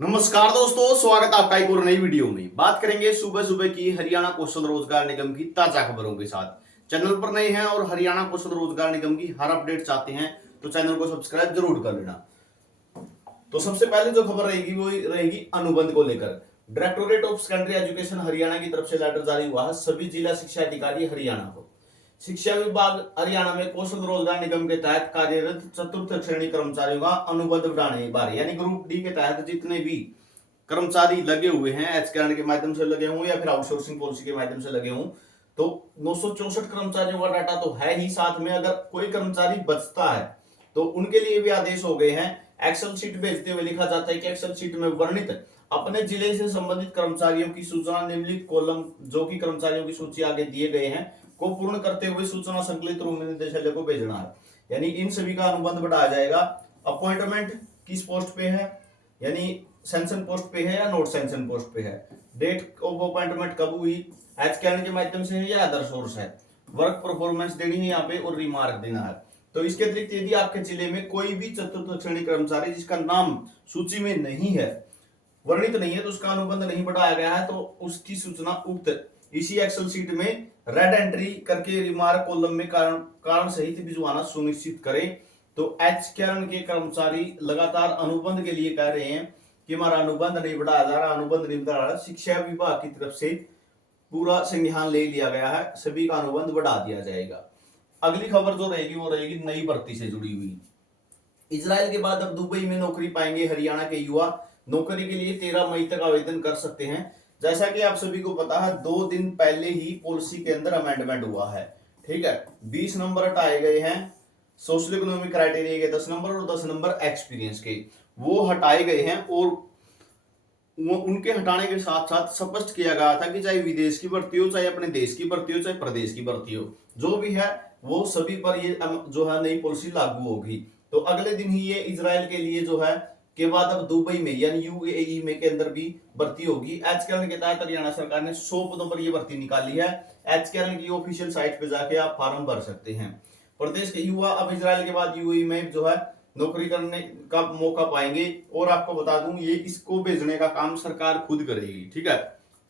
नमस्कार दोस्तों, स्वागत है आपका एक और नई वीडियो में। बात करेंगे सुबह सुबह की हरियाणा कौशल रोजगार निगम की ताजा खबरों के साथ। चैनल पर नए हैं और हरियाणा कौशल रोजगार निगम की हर अपडेट चाहते हैं तो चैनल को सब्सक्राइब जरूर कर लेना। तो सबसे पहले जो खबर रहेगी वो रहेगी अनुबंध को लेकर। Directorate of secondary education Haryana की तरफ से लेटर जारी हुआ है सभी जिला शिक्षा अधिकारी हरियाणा को। शिक्षा विभाग हरियाणा में कौशल रोजगार निगम के तहत कार्यरत चतुर्थ श्रेणी कर्मचारियों का अनुबंध बढ़ाने बारे, यानी ग्रुप डी के तहत जितने भी कर्मचारी लगे हुए हैं, एचकेआर के माध्यम से लगे हों या फिर आउटसोर्सिंग पॉलिसी के माध्यम से लगे हों, तो 964 कर्मचारियों का डाटा तो है ही, साथ में अगर कोई कर्मचारी बचता है तो उनके लिए भी आदेश हो गए हैं। एक्सेल शीट भेजते हुए लिखा जाता है कि एक्सेल शीट में वर्णित अपने जिले से संबंधित कर्मचारियों की सूचना निम्नलिखित कॉलम जो कि कर्मचारियों की सूची आगे दिए गए हैं को पूर्ण करते हुए सूचना संकलित रूप में निदेशालय को भेजना है। यानी इन सभी का अनुबंध बढ़ाया जाएगा। अपॉइंटमेंट किस पोस्ट पे है, यानी सेंशन पोस्ट पे है या नॉट सेंशन पोस्ट पे है, डेट ऑफ अपॉइंटमेंट कब हुई, एचकेआर के माध्यम से है या अदर सोर्स है, वर्क परफॉर्मेंस देनी है यहाँ पे और रिमार्क देना है। तो इसके अतिरिक्त यदि आपके जिले में कोई भी चतुर्थ श्रेणी कर्मचारी जिसका नाम सूची में नहीं है, वर्णित नहीं है, तो उसका अनुबंध नहीं बढ़ाया गया है, तो उसकी सूचना उक्त इसी एक्सेल शीट में रेड एंट्री करके रिमार्क कॉलम में कारण सहित भिजवाना सुनिश्चित करें। तो एचकेआर के कर्मचारी लगातार अनुबंध के लिए कह रहे हैं कि हमारा अनुबंध नहीं बढ़ाया जा रहा, अनुबंध नहीं बढ़ा रहा। शिक्षा विभाग की तरफ से पूरा संज्ञान ले लिया गया है, सभी का अनुबंध बढ़ा दिया जाएगा। अगली खबर जो रहेगी वो रहेगी नई भर्ती से जुड़ी हुई। इजराइल के बाद अब दुबई में नौकरी पाएंगे हरियाणा के युवा। नौकरी के लिए 13 मई तक आवेदन कर सकते हैं। जैसा कि आप सभी को पता है, 2 दिन पहले ही पॉलिसी के अंदर अमेंडमेंट हुआ है। ठीक है, 20 नंबर हटाए गए हैं सोशल इकोनॉमिक क्राइटेरिया के, 10 नंबर और 10 नंबर एक्सपीरियंस के, वो हटाए गए हैं। और वो उनके हटाने के साथ साथ स्पष्ट किया गया था कि चाहे विदेश की भर्ती हो, चाहे अपने देश की भर्ती हो, चाहे प्रदेश की भर्ती हो, जो भी है वो सभी पर ये जो है नई पॉलिसी लागू होगी। तो अगले दिन ही ये इजराइल के लिए जो है के बाद अब दुबई में यानी यूएई में के अंदर भी भर्ती होगी। एचकेआर के तहत हरियाणा सरकार ने 100 पदों पर ये भर्ती निकाली है। एचकेआर की ऑफिशियल साइट पे जाके आप फॉर्म भर सकते हैं। प्रदेश के युवा अब इजराइल के बाद यूएई में जो है नौकरी करने का मौका पाएंगे। और आपको बता दूं, ये इसको भेजने का काम सरकार खुद करेगी। ठीक है,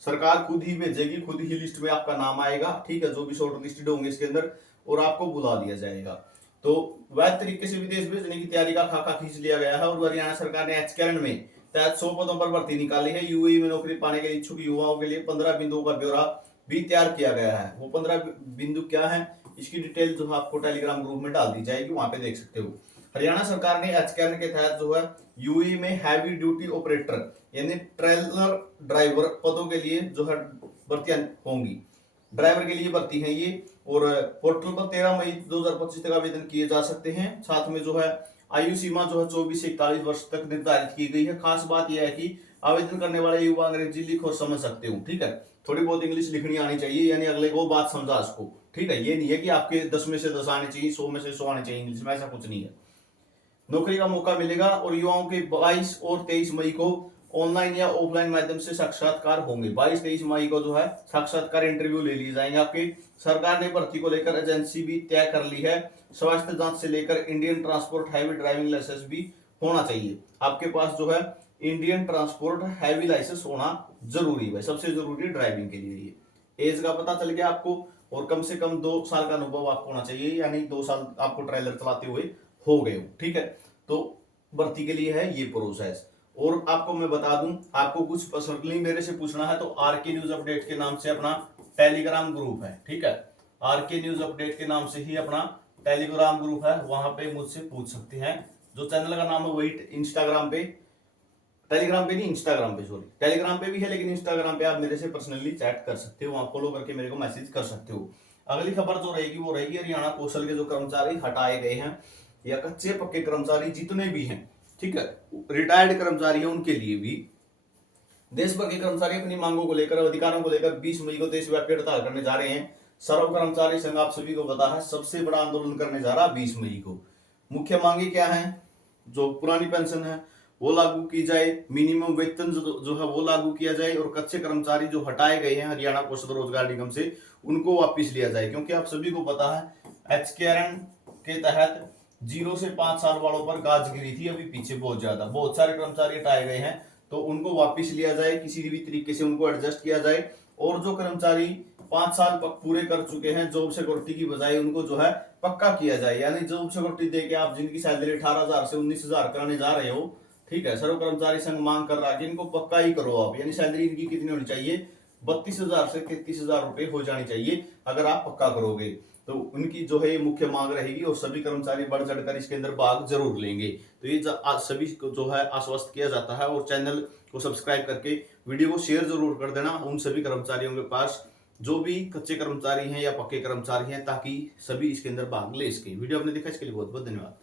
सरकार खुद ही भेजेगी, खुद ही लिस्ट में आपका नाम आएगा। ठीक है, जो भी शॉर्ट लिस्टेड होंगे इसके अंदर, और आपको बुला दिया जाएगा। तो वैध तरीके से विदेश भेजने की तैयारी का खाका खींच लिया गया है। और हरियाणा सरकार ने एचकेआर में तहत 100 पदों पर भर्ती निकाली है। यूएई में नौकरी पाने के इच्छुक युवाओं के लिए 15 बिंदुओं का ब्यौरा भी तैयार किया गया है। वो 15 बिंदु क्या है, इसकी डिटेल जो है आपको टेलीग्राम ग्रुप में डाल दी जाएगी, वहां पे देख सकते हो। हरियाणा सरकार ने एचकेआर के तहत जो है यूएई में हैवी ड्यूटी ऑपरेटर यानी ट्रेलर ड्राइवर पदों के लिए जो है भर्तियां होंगी। ड्राइवर के लिए भर्ती है ये। और पोर्टल पर 13 मई 2025 तक आवेदन किए जा सकते हैं। साथ में जो है आयु सीमा जो है 24 से 41 वर्ष तक निर्धारित की गई है। खास बात यह है कि आवेदन करने वाले युवा अंग्रेजी लिख और समझ सकते हो। ठीक है, थोड़ी बहुत इंग्लिश लिखनी आनी चाहिए, यानी अगले को बात समझा उसको। ठीक है, ये नहीं है कि आपके 10 में से 10 आने चाहिए, 100 में से 100 आने चाहिए इंग्लिश में, ऐसा कुछ नहीं है। नौकरी का मौका मिलेगा और युवाओं के 22 और 23 मई को ऑनलाइन या ऑफलाइन माध्यम से साक्षात्कार होंगे। 22-23 मई को जो है साक्षात्कार इंटरव्यू ले लिए जाएंगे आपके। सरकार ने भर्ती को लेकर एजेंसी भी तय कर ली है। स्वास्थ्य जांच से लेकर Indian transport heavy driving licence भी होना चाहिए आपके पास। जो है इंडियन ट्रांसपोर्ट हैवी लाइसेंस होना जरूरी है, सबसे जरूरी ड्राइविंग के लिए। ये एज का पता चल गया आपको, और कम से कम 2 साल का अनुभव आपको होना चाहिए, यानी 2 साल आपको ट्रेलर चलाते हुए हो गए हो। ठीक है, तो भर्ती के लिए है ये प्रोसेस। और आपको मैं बता दूं, आपको कुछ पर्सनली मेरे से पूछना है तो आरके न्यूज अपडेट के नाम से अपना टेलीग्राम ग्रुप है। ठीक है, आरके न्यूज अपडेट के नाम से ही अपना टेलीग्राम ग्रुप है, वहां पे मुझसे पूछ सकते हैं। जो चैनल का नाम है वही इंस्टाग्राम पे, टेलीग्राम पे नहीं, इंस्टाग्राम पे, सॉरी, टेलीग्राम पे भी है लेकिन इंस्टाग्राम पे आप मेरे से पर्सनली चैट कर सकते हो, वहां फॉलो करके मेरे को मैसेज कर सकते हो। अगली खबर जो रहेगी वो रहेगी हरियाणा कौशल के जो कर्मचारी हटाए गए हैं या कच्चे पक्के कर्मचारी जितने भी हैं, ठीक है, रिटायर्ड कर्मचारी है, उनके लिए भी देश भर के कर्मचारी अपनी मांगों को लेकर, अधिकारों को लेकर 20 मई को देशव्यापी हड़ताल करने जा रहे हैं। सर्व कर्मचारी संघ आप सभी को पता है सबसे बड़ा आंदोलन करने जा रहा है 20 मई को। मुख्य मांगे क्या है, जो पुरानी पेंशन है वो लागू की जाए, मिनिमम वेतन जो है वो लागू किया जाए, और कच्चे कर्मचारी जो हटाए गए हैं हरियाणा कौशल रोजगार निगम से उनको वापस लिया जाए। क्योंकि आप सभी को पता है एचकेआर के तहत 0 से 5 साल वालों पर गाज गिरी थी अभी पीछे बहुत ज्यादा, बहुत सारे कर्मचारी हटाए गए हैं तो उनको वापस लिया जाए, किसी भी तरीके से उनको एडजस्ट किया जाए। और जो कर्मचारी 5 साल पूरे कर चुके हैं जॉब सिक्योरिटी की बजाय, उनको जो है पक्का किया जाए। यानी जॉब सिक्योरिटी देके आप जिनकी सैलरी 18,000 से 19,000 कराने जा रहे हो, ठीक है, सर्व कर्मचारी संघ मांग कर रहा है कि इनको पक्का ही करो आप। यानी सैलरी इनकी कितनी होनी चाहिए, 32,000 से 33,000 रुपए हो जानी चाहिए अगर आप पक्का करोगे। तो उनकी जो है ये मुख्य मांग रहेगी और सभी कर्मचारी बढ़ चढ़कर इसके अंदर भाग जरूर लेंगे। तो ये सभी को जो है आश्वस्त किया जाता है। और चैनल को सब्सक्राइब करके वीडियो को शेयर जरूर कर देना उन सभी कर्मचारियों के पास जो भी कच्चे कर्मचारी हैं या पक्के कर्मचारी हैं, ताकि सभी इसके अंदर भाग ले सकें। वीडियो आपने देखा, इसके लिए बहुत बहुत धन्यवाद।